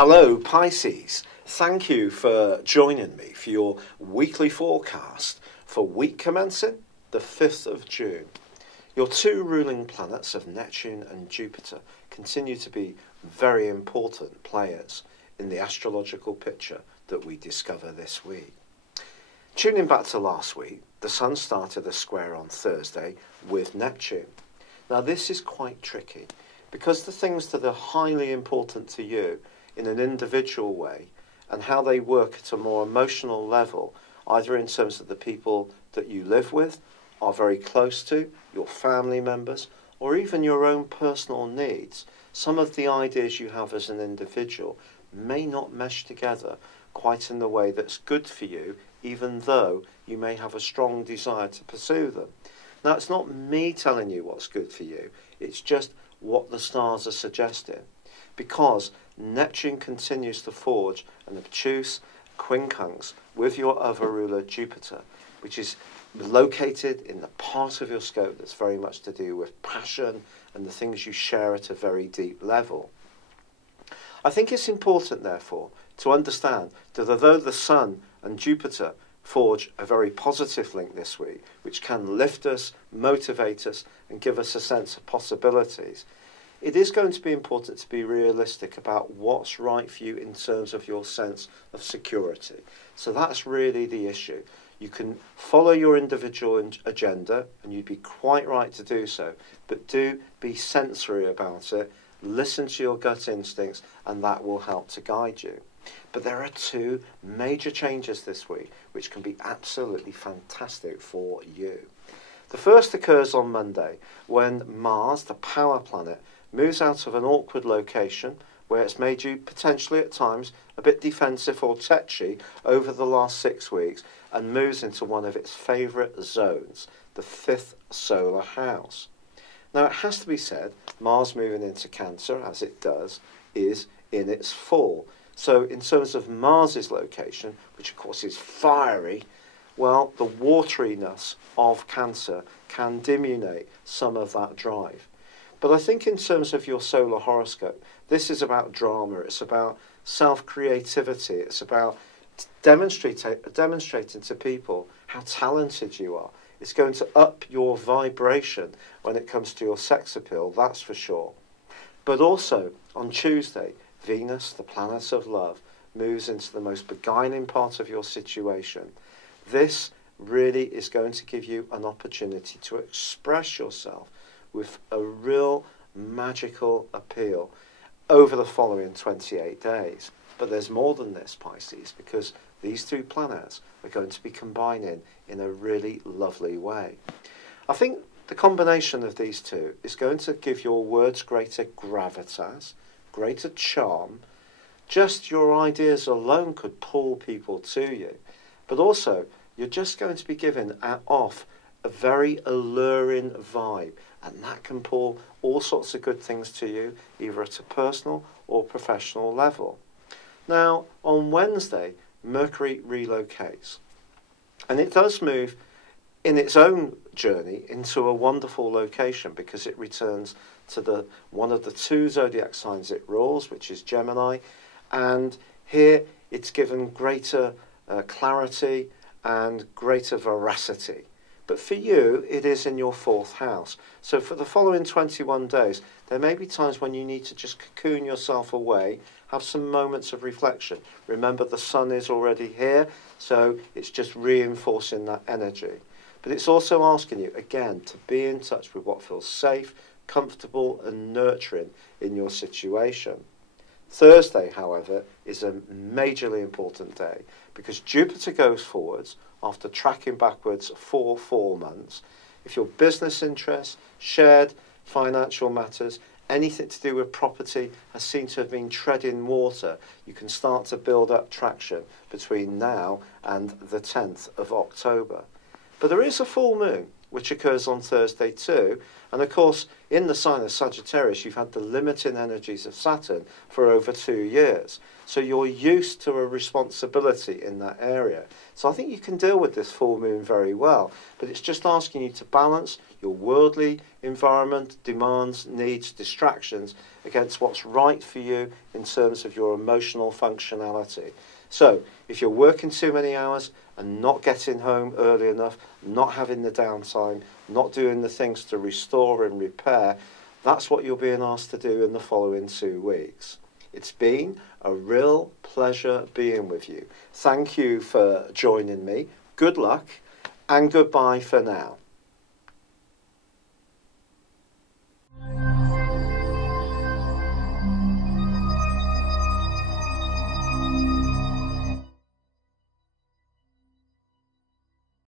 Hello Pisces, thank you for joining me for your weekly forecast for week commencing the 5th of June. Your two ruling planets of Neptune and Jupiter continue to be very important players in the astrological picture that we discover this week. Tuning back to last week, the Sun started a square on Thursday with Neptune. Now this is quite tricky because the things that are highly important to you in an individual way and how they work at a more emotional level, either in terms of the people that you live with, are very close to, your family members, or even your own personal needs. Some of the ideas you have as an individual may not mesh together quite in the way that's good for you, even though you may have a strong desire to pursue them. Now, it's not me telling you what's good for you, it's just what the stars are suggesting. Because Neptune continues to forge an obtuse quincunx with your other ruler Jupiter, which is located in the part of your scope that's very much to do with passion and the things you share at a very deep level. I think it's important, therefore, to understand that although the Sun and Jupiter forge a very positive link this week, which can lift us, motivate us, and give us a sense of possibilities, it is going to be important to be realistic about what's right for you in terms of your sense of security. So that's really the issue. You can follow your individual agenda, and you'd be quite right to do so, but do be sensory about it, listen to your gut instincts, and that will help to guide you. But there are two major changes this week which can be absolutely fantastic for you. The first occurs on Monday when Mars, the power planet, moves out of an awkward location where it's made you potentially at times a bit defensive or tetchy over the last 6 weeks and moves into one of its favourite zones, the 5th solar house. Now it has to be said, Mars moving into Cancer, as it does, is in its fall. So in terms of Mars's location, which of course is fiery, well, the wateriness of Cancer can diminuate some of that drive. But I think in terms of your solar horoscope, this is about drama, it's about self-creativity, it's about demonstrating to people how talented you are. It's going to up your vibration when it comes to your sex appeal, that's for sure. But also, on Tuesday, Venus, the planet of love, moves into the most beguiling part of your situation. This really is going to give you an opportunity to express yourself with a real magical appeal over the following 28 days. But there's more than this, Pisces, because these two planets are going to be combining in a really lovely way. I think the combination of these two is going to give your words greater gravitas, greater charm. Just your ideas alone could pull people to you. But also, you're just going to be given off a very alluring vibe, and that can pull all sorts of good things to you, either at a personal or professional level. Now, on Wednesday, Mercury relocates, and it does move in its own journey into a wonderful location because it returns to one of the two zodiac signs it rules, which is Gemini, and here it's given greater clarity and greater veracity. But for you, it is in your 4th house. So for the following 21 days, there may be times when you need to just cocoon yourself away, have some moments of reflection. Remember, the Sun is already here, so it's just reinforcing that energy. But it's also asking you, again, to be in touch with what feels safe, comfortable, and nurturing in your situation. Thursday, however, is a majorly important day because Jupiter goes forwards after tracking backwards for 4 months. If your business interests, shared financial matters, anything to do with property has seemed to have been treading water, you can start to build up traction between now and the 10th of October. But there is a full moon, which occurs on Thursday too, and of course, in the sign of Sagittarius, you've had the limiting energies of Saturn for over 2 years. So you're used to a responsibility in that area. So I think you can deal with this full moon very well. But it's just asking you to balance your worldly environment, demands, needs, distractions against what's right for you in terms of your emotional functionality. So if you're working too many hours and not getting home early enough, not having the downtime, not doing the things to restore and repair, that's what you're being asked to do in the following 2 weeks. It's been a real pleasure being with you. Thank you for joining me. Good luck and goodbye for now.